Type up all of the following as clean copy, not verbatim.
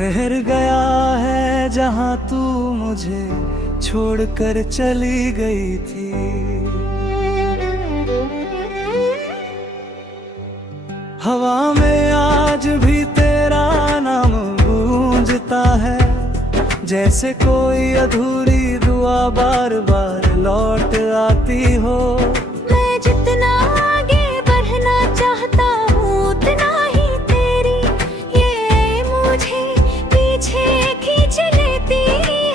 ठहर गया है जहां तू मुझे छोड़कर चली गई थी। हवा में आज भी तेरा नाम गूंजता है, जैसे कोई अधूरी दुआ बार बार लौट आती हो। मैं जितना आगे बढ़ना चाहता हूँ उतना ही तेरी ये मुझे पीछे खींच लेती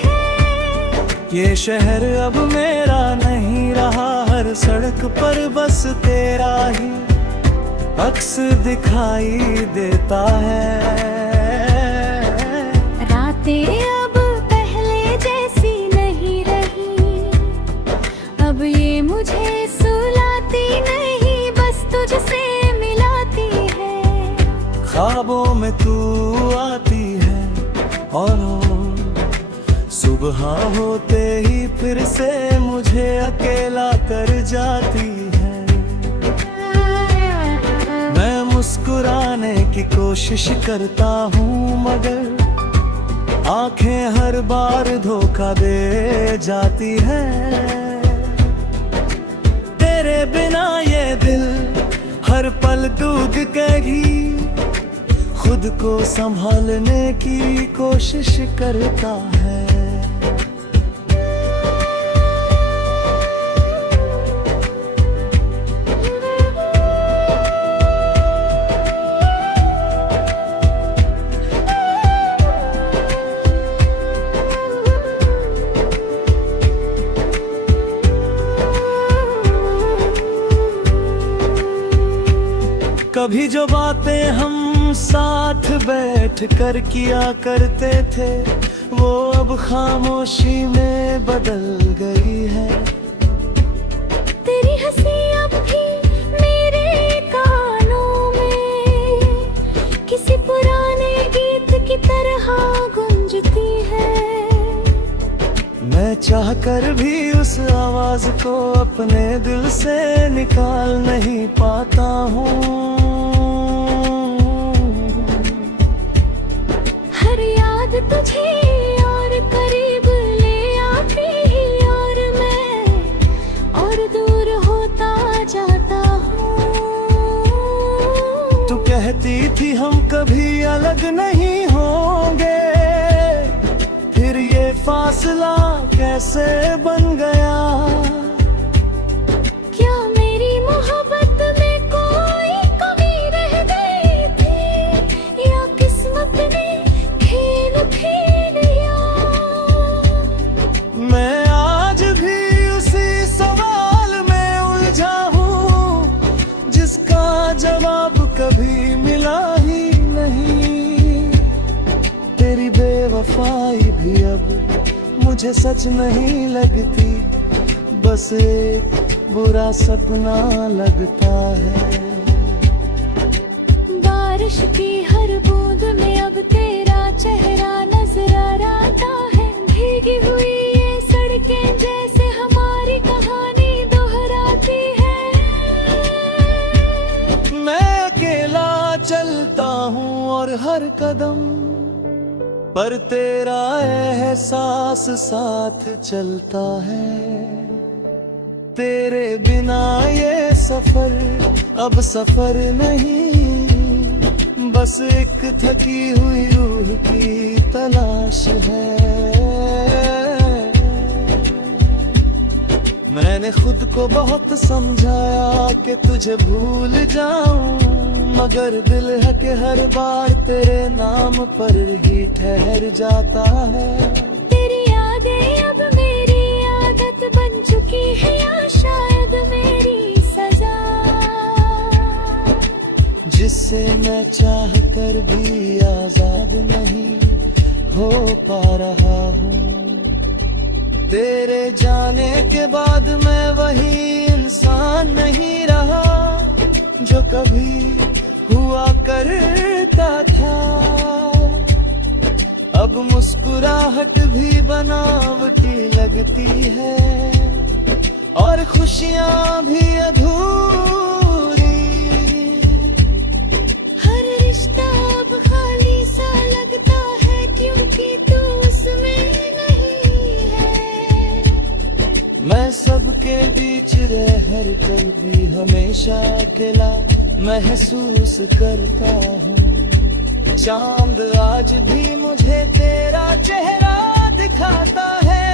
है। ये शहर अब मेरा नहीं रहा, हर सड़क पर बस तेरा ही अक्स दिखाई देता है। रातें अब पहले जैसी नहीं रही, अब ये मुझे सुलाती नहीं, बस तुझसे मिलाती है। ख्वाबों में तू आती है और सुबह होते ही फिर से मुझे अकेला कर जाती है। मैं मुस्कुराने की कोशिश करता हूँ मगर आंखें हर बार धोखा दे जाती है। तेरे बिना ये दिल हर पल डूब गई, खुद को संभालने की कोशिश करता है। कभी जो बातें हम साथ बैठ कर किया करते थे, वो अब खामोशी में बदल गई है। तेरी हंसी अब भी मेरे कानों में किसी पुराने गीत की तरह गूंजती है। मैं चाहकर भी उस आवाज को अपने दिल से निकाल नहीं पाता हूँ। तुझे और करीब ले आती ही और मैं और दूर होता जाता हूँ। तू कहती थी हम कभी अलग नहीं होंगे, फिर ये फासला कैसे बन गया? क्या मेरी मोहब्बत में कोई कमी रह गई थी या किस्मत ने मैं आज भी उसी सवाल में उलझा हूँ, जिसका जवाब कभी मिला ही नहीं। तेरी बेवफाई भी अब मुझे सच नहीं लगती, बस एक बुरा सपना लगता है। बारिश की हर बूंद में अब तेरा चेहरा नजर आता है। भीगी हुई ये सड़कें जैसे हमारी कहानी दोहराती है। मैं अकेला चलता हूँ और हर कदम पर तेरा एहसास साथ चलता है। तेरे बिना ये सफर अब सफर नहीं, बस एक थकी हुई रूह की तलाश है। मैंने खुद को बहुत समझाया कि तुझे भूल जाऊं, मगर दिल है कि हर बार तेरे नाम पर ही ठहर जाता है। तेरी यादें अब मेरी आदत बन चुकी है या शायद मेरी सजा, जिससे मैं चाह कर भी आजाद नहीं हो पा रहा हूँ। तेरे जाने के बाद मैं वही इंसान नहीं रहा जो कभी हुआ करता था। अब मुस्कुराहट भी बनावटी लगती है और खुशियाँ भी अधूरी। हर रिश्ता अब खाली सा लगता है रहर कर भी हमेशा अकेला महसूस करता हूँ। चांद आज भी मुझे तेरा चेहरा दिखाता है,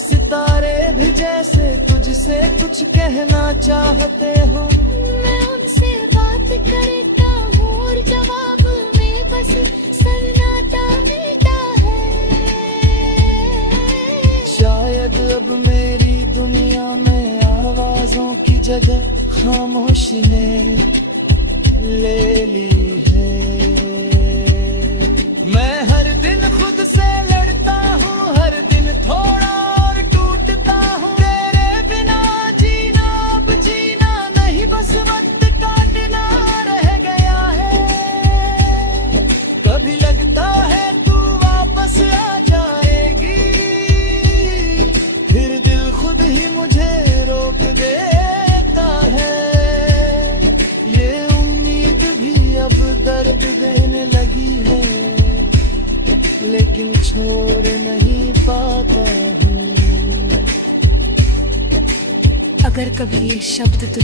सितारे भी जैसे तुझसे कुछ कहना चाहते हो। मैं उनसे बात करता हूँ और जवाब में बस सन्नाटा मिलता है। शायद अब मेरी दुनिया में आवाजों की जगह खामोशी ने ले ली है। मैं हर दिन खुद से लड़ता हूँ, हर दिन थोड़ा और टूटता हूँ। तेरे बिना जीना अब जीना नहीं, बस वक्त काटना रह गया है। कभी लगता है तू वापस आ जाएगी, फिर दिल खुद ही मुझे रोक देता है। ये उम्मीद भी अब दर्द देने लगी है, लेकिन छोड़ नहीं पाता हूँ। अगर कभी ये शब्द तुझे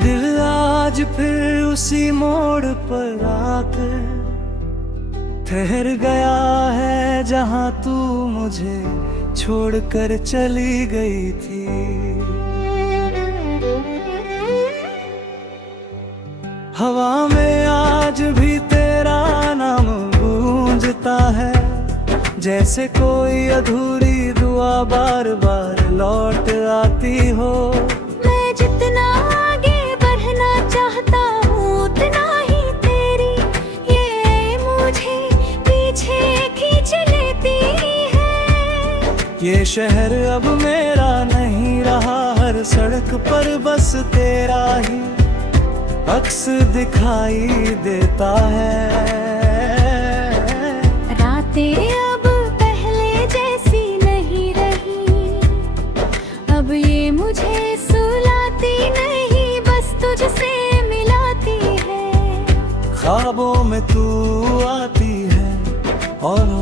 दिल आज फिर उसी मोड़ पर आकर ठहर गया है, जहां तू मुझे छोड़कर चली गई थी। हवा में आज भी तेरा नाम गूंजता है, जैसे कोई अधूरी दुआ बार बार लौट आती हो। मैं जितना आगे बढ़ना चाहता हूँ उतना ही तेरी ये मुझे पीछे खींच लेती है। ये शहर अब मेरा नहीं रहा, हर सड़क पर बस तेरा ही अक्स दिखाई देता है। रातें अब पहले जैसी नहीं रही, अब ये मुझे सुलाती नहीं, बस तुझसे मिलाती है। ख्वाबों में तू आती है और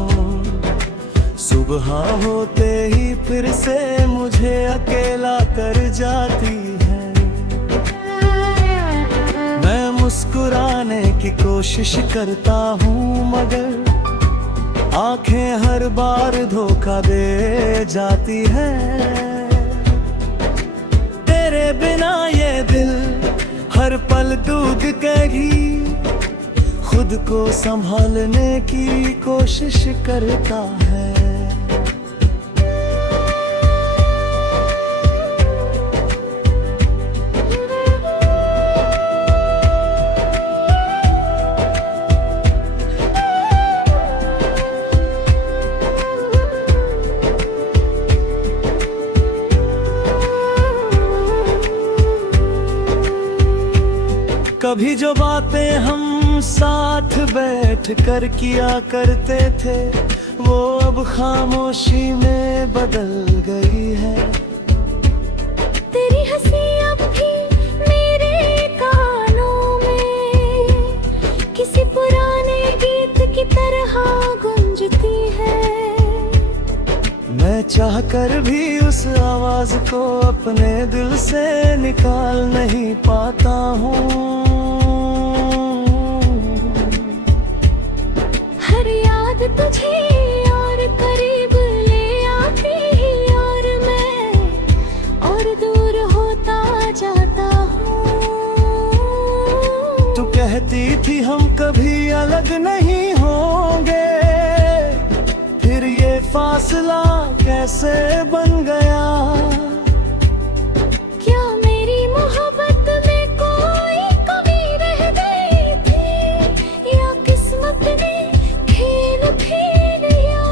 सुबह होते ही फिर से मुझे अकेला कर जाती है। मैं मुस्कुराने की कोशिश करता हूँ, मगर आंखें हर बार धोखा दे जाती है। तेरे बिना ये दिल हर पल डूब गई, खुद को संभालने की कोशिश करता है। कभी जो बातें हम साथ बैठ कर किया करते थे, वो अब खामोशी में बदल गई है। तेरी हंसी अब भी मेरे कानों में किसी पुराने गीत की तरह गूंजती है। मैं चाह कर भी उस आवाज को अपने दिल से निकाल नहीं पाता हूँ। हर याद तुझे और करीब ले आती है, और मैं और दूर होता जाता हूँ। तू कहती थी हम कभी अलग नहीं होंगे, फिर ये फासला कैसे बन गया। क्या मेरी मोहब्बत में कोई कमी रह गई थी, या किस्मत ने खेल खेल लिया।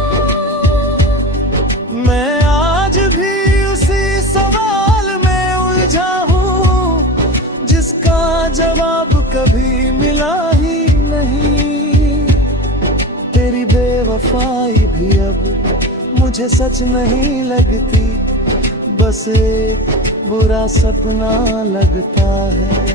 मैं आज भी उसी सवाल में उलझा हूँ, जिसका जवाब कभी मिला ही मुझे सच नहीं लगती, बस एक बुरा सपना लगता है।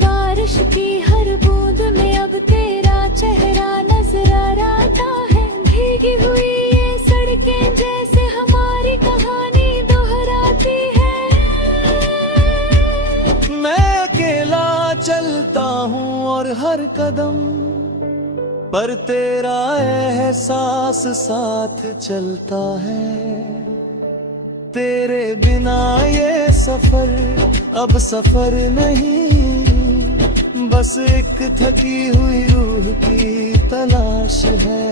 बारिश की हर बूंद में अब तेरा चेहरा नजर आता है। भीगी हुई ये सड़कें जैसे हमारी कहानी दोहराती है। मैं अकेला चलता हूँ और हर कदम पर तेरा एहसास साथ चलता है। तेरे बिना ये सफर अब सफर नहीं, बस एक थकी हुई रूह की तलाश है।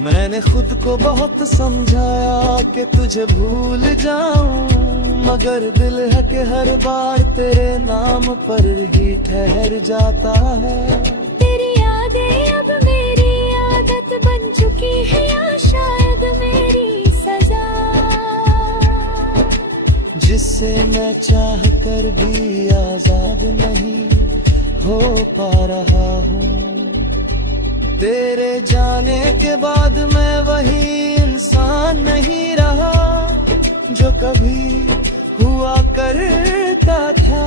मैंने खुद को बहुत समझाया कि तुझे भूल जाऊं, मगर दिल है कि हर बार तेरे नाम पर ही ठहर जाता है। तेरी यादें अब मेरी आदत बन चुकी है, या शायद मेरी सजा, जिससे मैं चाह कर भी आजाद नहीं हो पा रहा हूँ। तेरे जाने के बाद मैं वही इंसान नहीं रहा जो कभी हुआ करता था।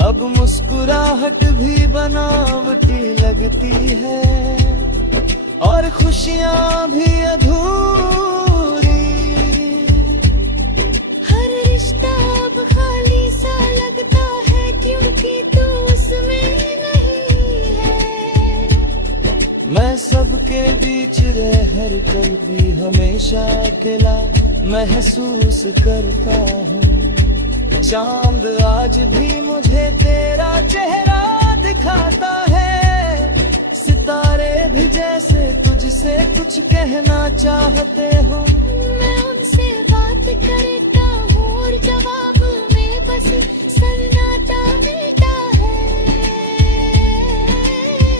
अब मुस्कुराहट भी बनावटी लगती है और खुशियाँ भी अधूरी। हर रिश्ता अब खाली सा लगता है, क्योंकि तू उसमें नहीं है। मैं सबके बीच रह कर भी हमेशा अकेला महसूस करता हूँ। चांद आज भी मुझे तेरा चेहरा दिखाता है, सितारे भी जैसे तुझसे कुछ कहना चाहते हो। मैं उनसे बात करता हूँ और जवाब में बस सन्नाटा मिलता है।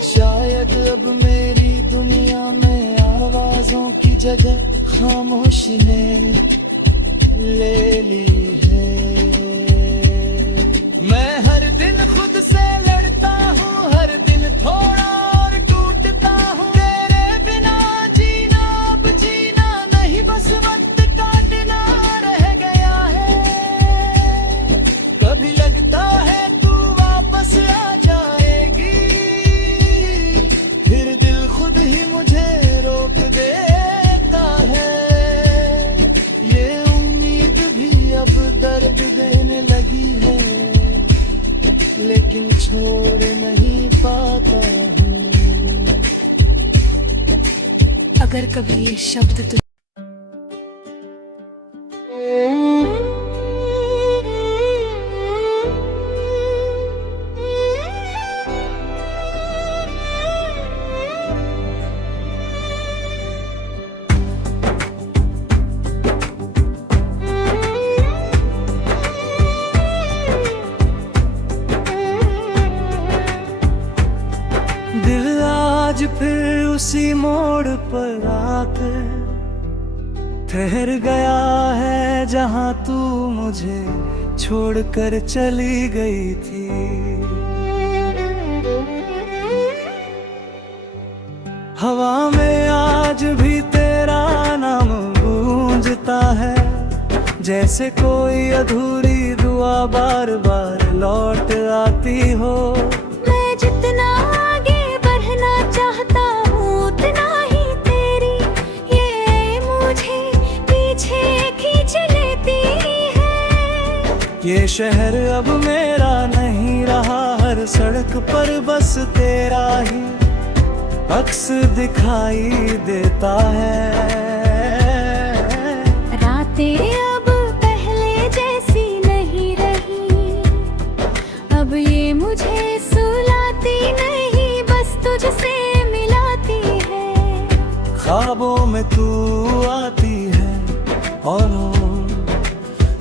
शायद अब मेरी दुनिया में आवाजों की जगह खामोशी ने ले ली है। मैं हर दिन खुद से लड़ता हूँ, हर दिन थोड़ा और टूटता हूँ। तेरे बिना जीना अब जीना नहीं, बस वक्त काटना रह गया है। कभी लगता है तू वापस आ जाएगी, फिर दिल खुद ही मुझे रोक देता है। ये उम्मीद भी अब दर्द देने लगी है, लेकिन छोड़ नहीं पाता हूँ। अगर कभी ये शब्द तुझे दिल आज फिर उसी मोड़ पर आकर ठहर गया है, जहाँ तू मुझे छोड़कर चली गई थी। हवा में आज भी तेरा नाम गूंजता है, जैसे कोई अधूरी दुआ बार बार लौट आती हो। मैं जितना आगे बढ़ना चाहता हूँ, उतना ही तेरी ये मुझे पीछे खींच लेती है। ये शहर अब मेरा नहीं रहा, हर सड़क पर बस तेरा ही अक्स दिखाई देता है। रातें अब पहले जैसी नहीं रही, अब ये मुझे सुलाती नहीं, बस तुझसे मिलाती है। ख्वाबों में तू आती है और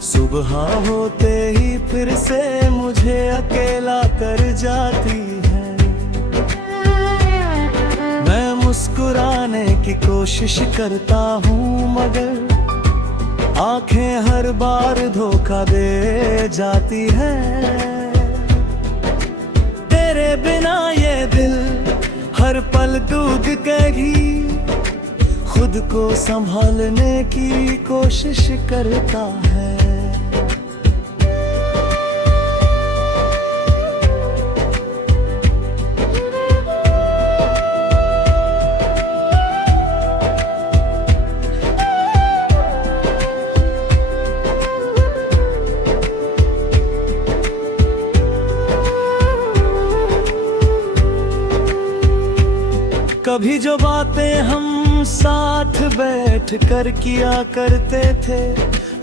सुबह होते ही फिर से मुझे अकेला कर जाती है। मैं मुस्कुराने की कोशिश करता हूँ, मगर आंखें हर बार धोखा दे जाती है। तेरे बिना ये दिल हर पल डूब गई, खुद को संभालने की कोशिश करता है। कभी जो बातें हम साथ बैठ कर किया करते थे,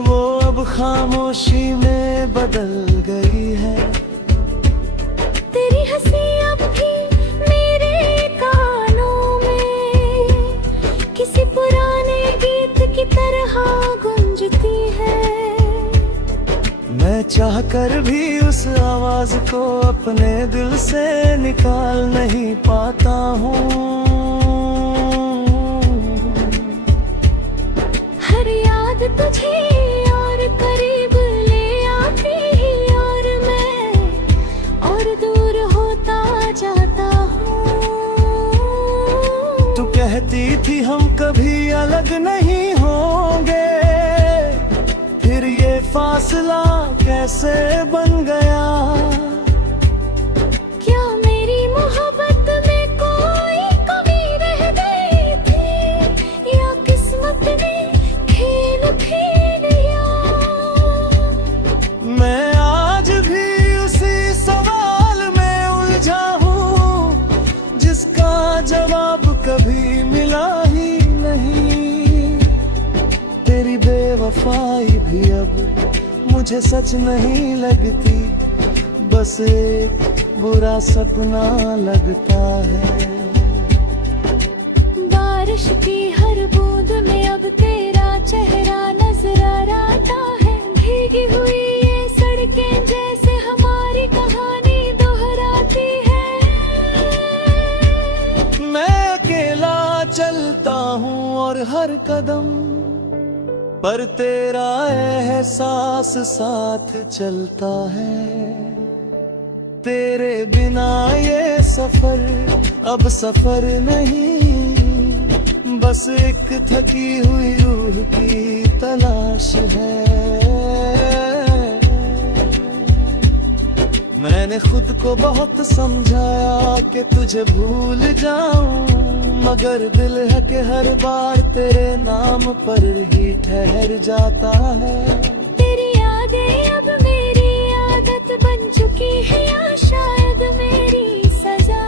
वो अब खामोशी में बदल गई है। तेरी हंसी अब भी मेरे कानों में किसी पुराने गीत की तरह गूंजती है। मैं चाहकर भी उस आवाज को अपने दिल से निकाल नहीं पाता हूँ। तुझे और करीब ले आती ही और मैं और दूर होता जाता हूँ। तू कहती थी हम कभी अलग नहीं होंगे, फिर ये फासला कैसे बन गया? क्या मेरी मोहब्बत में कोई कमी रह गई थी, या किस्मत ने मैं आज भी उसी सवाल में उलझा हूँ, जिसका जवाब कभी मिला ही नहीं। तेरी बेवफाई भी अब मुझे सच नहीं लगती, बस एक बुरा सपना लगता है। बारिश की हर बूंद में अब तेरा चेहरा नजर आता है। भीगी हुई ये सड़कें जैसे हमारी कहानी दोहराती है। मैं अकेला चलता हूँ और हर कदम पर तेरा एहसास साथ चलता है। तेरे बिना ये सफर अब सफर नहीं, बस एक थकी हुई रूह की तलाश है। मैंने खुद को बहुत समझाया कि तुझे भूल जाऊं, मगर दिल है कि हर बार तेरे नाम पर ही ठहर जाता है। तेरी यादें अब मेरी आदत बन चुकी है, या शायद मेरी सजा,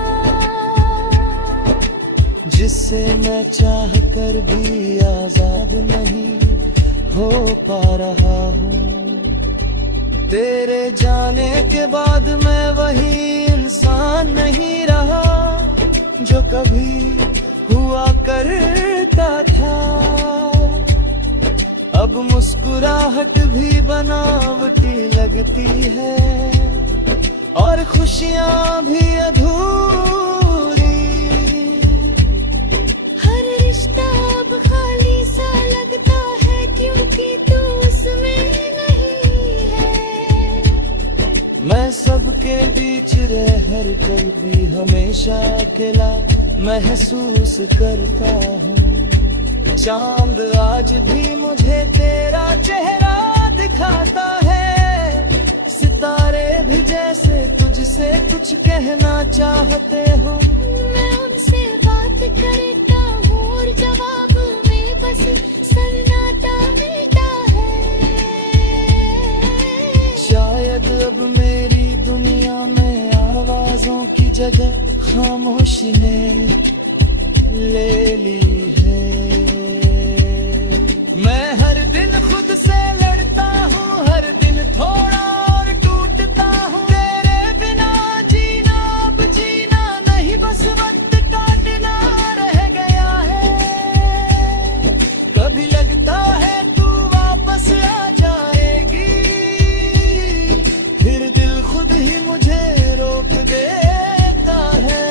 जिससे मैं चाह कर भी आजाद नहीं हो पा रहा हूँ। तेरे जाने के बाद मैं वही इंसान नहीं रहा जो कभी हुआ करता था। अब मुस्कुराहट भी बनावटी लगती है और खुशियाँ भी अधूरी। हर रिश्ता अब खाली सा लगता है, क्योंकि तू उसमें नहीं है। मैं सबके बीच रह कर भी हमेशा अकेला महसूस करता हूँ। चांद आज भी मुझे तेरा चेहरा दिखाता है, सितारे भी जैसे तुझसे कुछ कहना चाहते हो। मैं उनसे बात करता हूँ और जवाब में बस सन्नाटा मिलता है। शायद अब मेरी दुनिया में आवाजों की जगह खामोशी ने ले ली है। मैं हर दिन खुद से लड़ता हूँ, हर दिन थोड़ा और टूटता हूँ। तेरे बिना जीना अब जीना नहीं, बस वक्त काटना रह गया है। कभी लगता है तू वापस आ जाएगी, फिर दिल खुद ही मुझे रोक देता है।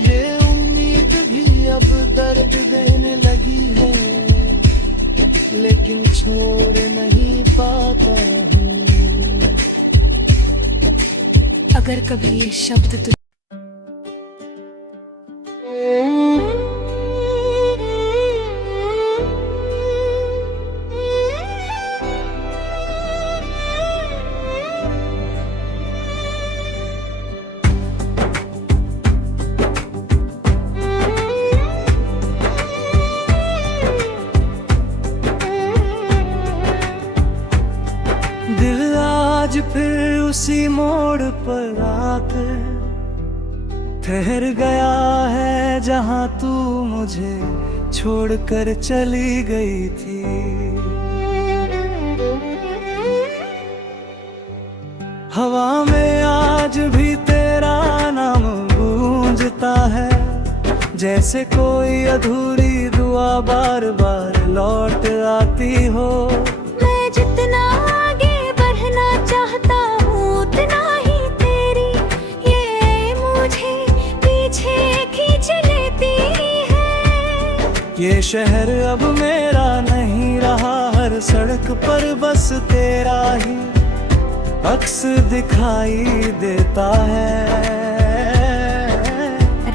ये उम्मीद भी अब दर्द देने लगी है, लेकिन छोड़ नहीं पाता हूँ। अगर कभी ये शब्द तुझे दिल आज फिर उसी मोड़ पर आकर ठहर गया है जहां तू मुझे छोड़कर चली गई थी। हवा में आज भी तेरा नाम गूंजता है, जैसे कोई अधूरी दुआ बार बार लौट आती हो। मैं जितना आगे बढ़ना चाहता हूँ उतना ही तेरी ये मुझे पीछे खींच लेती है। ये शहर अब मेरा नहीं रहा, हर सड़क पर बस तेरा ही अक्स दिखाई देता है।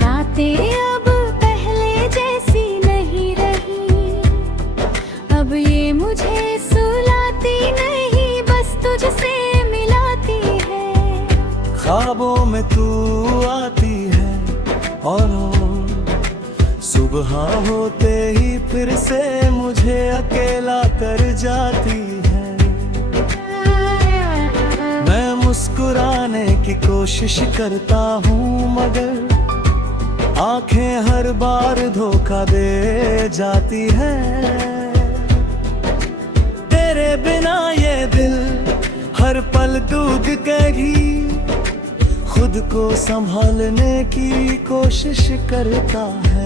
रातें अब पहले जैसी नहीं रही, अब ये मुझे सुलाती नहीं, बस तुझसे मिलाती है। ख्वाबों में तू आती है और सुबह होते ही फिर से मुझे अकेला कर जाती है। मैं मुस्कुराने की कोशिश करता हूँ मगर आंखें हर बार धोखा दे जाती है। तेरे बिना ये दिल हर पल डूब गई, खुद को संभालने की कोशिश करता है।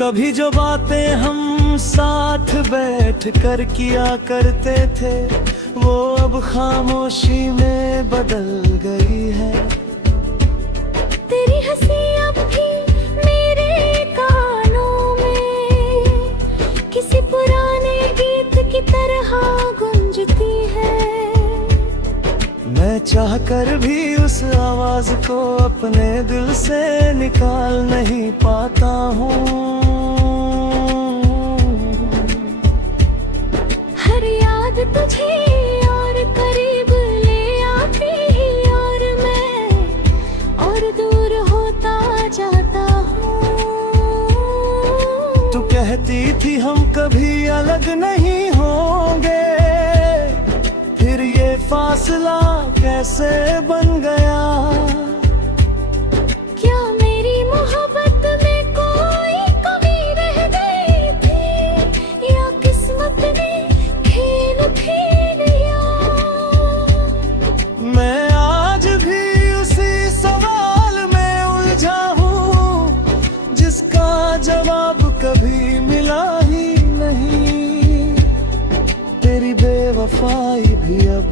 कभी जो बातें हम साथ बैठ कर किया करते थे, वो अब खामोशी में बदल गई है। तेरी हंसी अब भी मेरे कानों में किसी पुराने गीत की तरह गूंजती है। मैं चाह कर भी उस आवाज को अपने दिल से निकाल नहीं पाता हूँ। हर याद तुझे और करीब ले आती है और मैं और दूर होता जाता हूँ। तू कहती थी हम कभी अलग नहीं होंगे, फिर ये फासला कैसे बन गया। क्या मेरी मोहब्बत में कोई कमी रह गई थी या किस्मत ने खेल खेल लिया। मैं आज भी उसी सवाल में उलझा हूँ जिसका जवाब कभी मिला ही नहीं। तेरी बेवफाई भी अब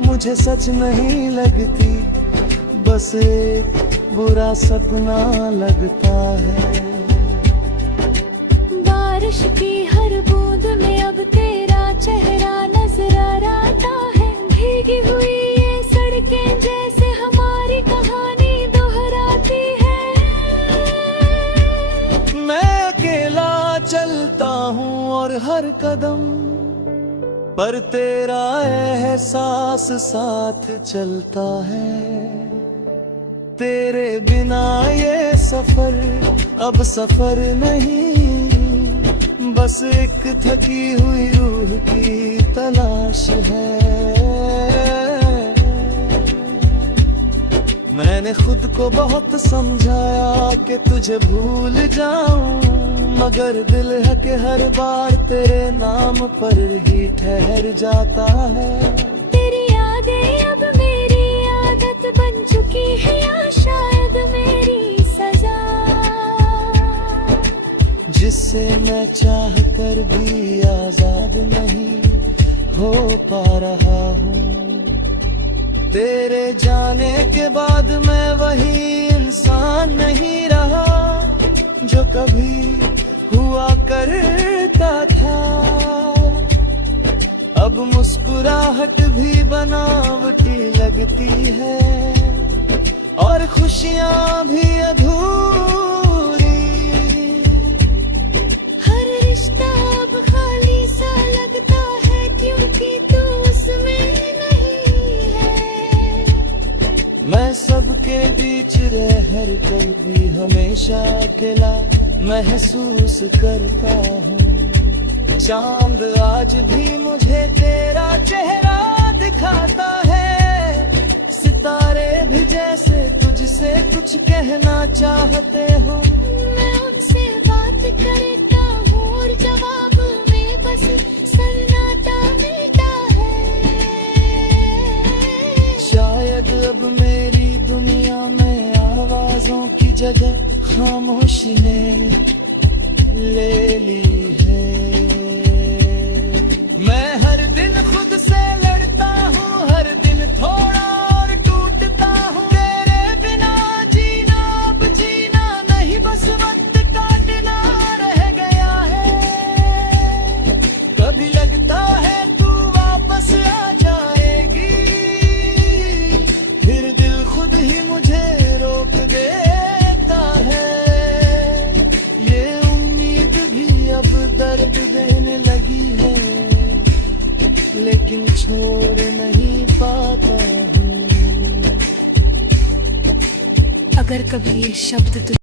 मुझे सच नहीं लगती, बस एक बुरा सपना लगता है। बारिश की हर बूंद में अब तेरा चेहरा नजर आता है। भीगी हुई ये सड़कें जैसे हमारी कहानी दोहराती है। मैं अकेला चलता हूँ और हर कदम पर तेरा एहसास साथ चलता है। तेरे बिना ये सफर अब सफर नहीं, बस एक थकी हुई रूह की तलाश है। मैंने खुद को बहुत समझाया कि तुझे भूल जाऊं, मगर दिल है कि हर बार तेरे नाम पर ही ठहर जाता है। तेरी यादें अब मेरी आदत बन चुकी है या शायद मेरी सजा। जिससे मैं चाह कर भी आजाद नहीं हो पा रहा हूँ। तेरे जाने के बाद मैं वही इंसान नहीं रहा जो कभी हुआ करता था। अब मुस्कुराहट भी बनावटी लगती है और खुशियां भी अधूरी। हर रिश्ता अब खाली सा लगता है क्योंकि तू उसमें नहीं है। मैं सबके बीच रह कर भी हमेशा अकेला महसूस करता हूँ। चांद आज भी मुझे तेरा चेहरा दिखाता है, सितारे भी जैसे तुझसे कुछ कहना चाहते हो। मैं उनसे बात करता हूँ और जवाब में बस सन्नाटा मिलता है। शायद अब मेरी दुनिया में आवाजों की जगह खामोशी ने ले ली है। मैं हर दिन खुद से लड़ता हूँ, हर दिन थोड़ा और टूटता हूँ। तेरे बिना जीना अब जीना नहीं, बस वक्त काटना रह गया है। कभी लगता है तू वापस आ जाएगी, फिर दिल खुद ही मुझे रोक देता है। ये उम्मीद भी अब दर्द देने लगी है, लेकिन छोड़ नहीं पाता हूँ। अगर कभी ये शब्द तुझे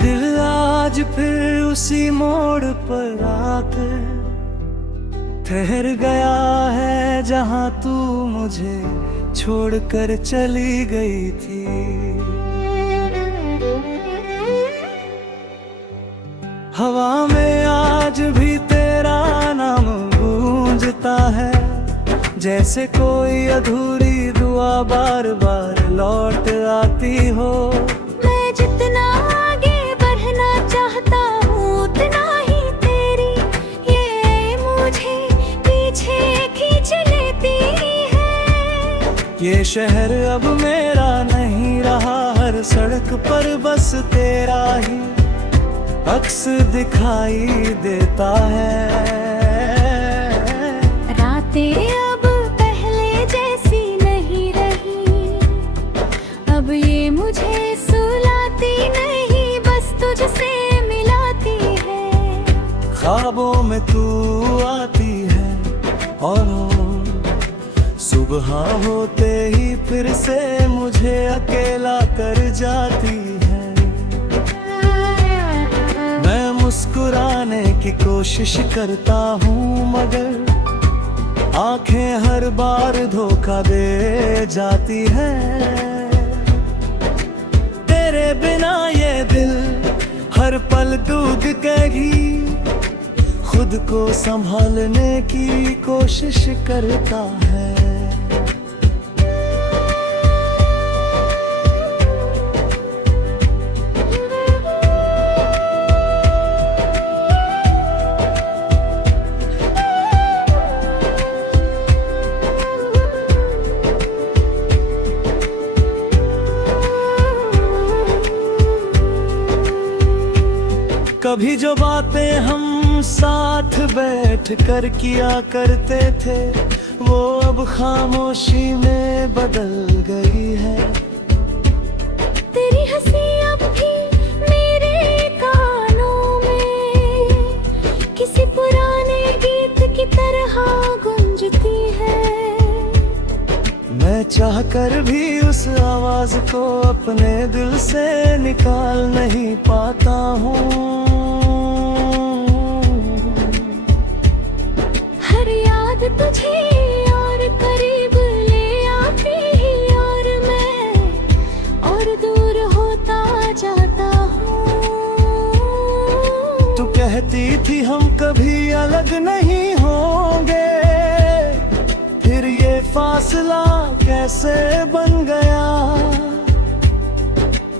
दिल आज फिर उसी मोड़ पर आकर ठहर गया है जहाँ तू मुझे छोड़कर चली गई थी। हवा में आज भी तेरा नाम गूंजता है, जैसे कोई अधूरी दुआ बार बार लौट आती हो। मैं जितना आगे बढ़ना चाहता हूँ उतना ही तेरी ये मुझे पीछे खींच लेती है। ये शहर अब मेरा नहीं रहा, हर सड़क पर बस तेरा ही अक्स दिखाई देता है। रातें अब पहले जैसी नहीं रही, अब ये मुझे सुलाती नहीं, बस तुझसे मिलाती है। ख्वाबों में तू आती है और सुबह होते ही फिर से मुझे अकेला कर जाती है। मैं मुस्कुराने की कोशिश करता हूँ मगर आंखें हर बार धोखा दे जाती है। तेरे बिना ये दिल हर पल डूब गई, खुद को संभालने की कोशिश करता है। कभी जो बातें हम साथ बैठ कर किया करते थे, वो अब खामोशी में बदल गई है। तेरी हंसी अब भी मेरे कानों में किसी पुराने गीत की तरह गूंजती है। मैं चाह कर भी उस आवाज को अपने दिल से निकाल नहीं पाता हूँ। हर याद तुझे और कहती थी हम कभी अलग नहीं होंगे, फिर ये फासला कैसे बन गया।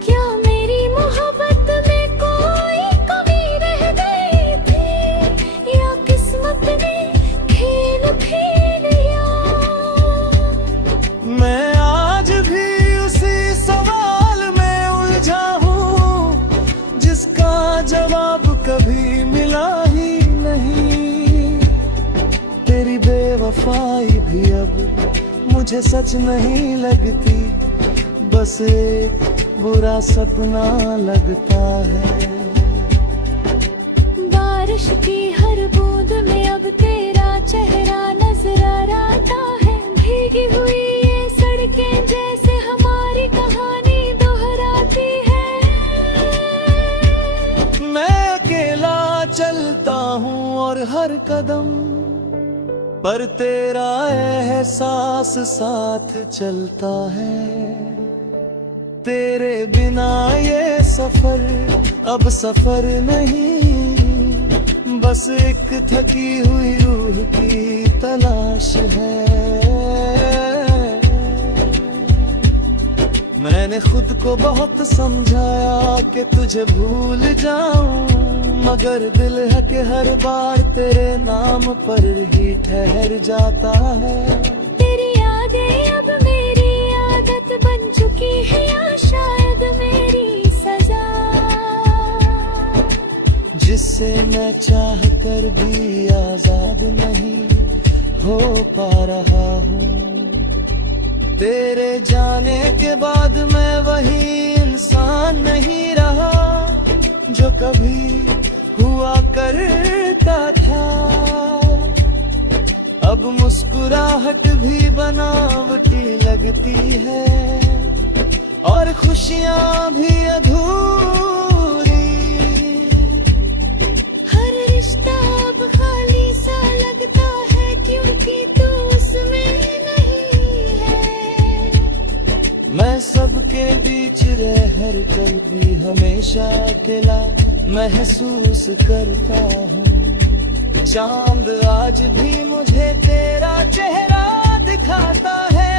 क्या मेरी मोहब्बत में कोई कमी रह गई थी, या किस्मत ने खेल खेल लिया। मैं आज भी उसी सवाल में उलझा हूँ, जिसका जवाब कभी मिला ही नहीं। तेरी बेवफाई भी अब मुझे सच नहीं लगती, बस एक बुरा सपना लगता है। बारिश की हर बूंद में अब तेरा चेहरा नजर आता है। भीगी हुई ये सड़कें जैसे हमारी कहानी दोहराती है। मैं अकेला चलता हूँ और हर कदम पर तेरा एहसास साथ चलता है। तेरे बिना ये सफर अब सफर नहीं, बस एक थकी हुई रूह की तलाश है। मैंने खुद को बहुत समझाया कि तुझे भूल जाऊं, मगर दिल है कि हर बार तेरे नाम पर ही ठहर जाता है। तेरी यादें अब मेरी आदत बन चुकी है, या शायद मेरी सजा, जिससे मैं चाह कर भी आजाद नहीं हो पा रहा हूँ। तेरे जाने के बाद मैं वही इंसान नहीं रहा जो कभी हुआ करता था। अब मुस्कुराहट भी बनावटी लगती है, और खुशियाँ भी अधूरी। हर रिश्ता अब खाली सा लगता है, क्योंकि तू उसमें नहीं है। मैं सबके बीच रह कर भी हमेशा अकेला महसूस करता हूँ। चांद आज भी मुझे तेरा चेहरा दिखाता है,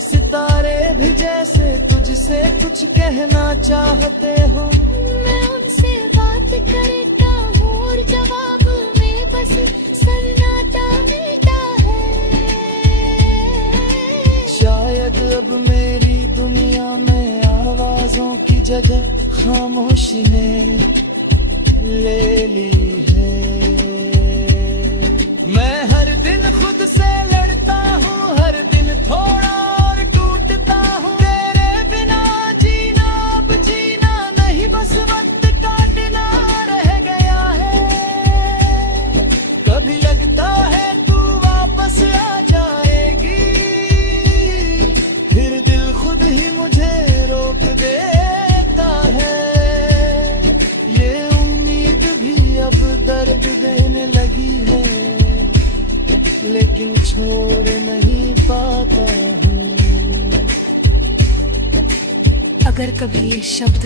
सितारे भी जैसे तुझसे कुछ कहना चाहते हो। मैं उनसे बात करता हूँ और जवाब में बस सन्नाटा मिलता है। शायद अब मेरी दुनिया में आवाजों की जगह खामोशी ने ले ली है। मैं हर दिन खुद से लड़ता हूँ, हर दिन थोड़ा और टूटता हूँ। तेरे बिना जीना अब जीना नहीं, बस वक्त काटना रह गया है। कभी लगता है तू वापस आ जाएगी, फिर दिल खुद ही मुझे रोक देता है। ये उम्मीद भी अब दर्द देने लगी है, लेकिन छोड़ नहीं पाता हूँ। अगर कभी ये शब्द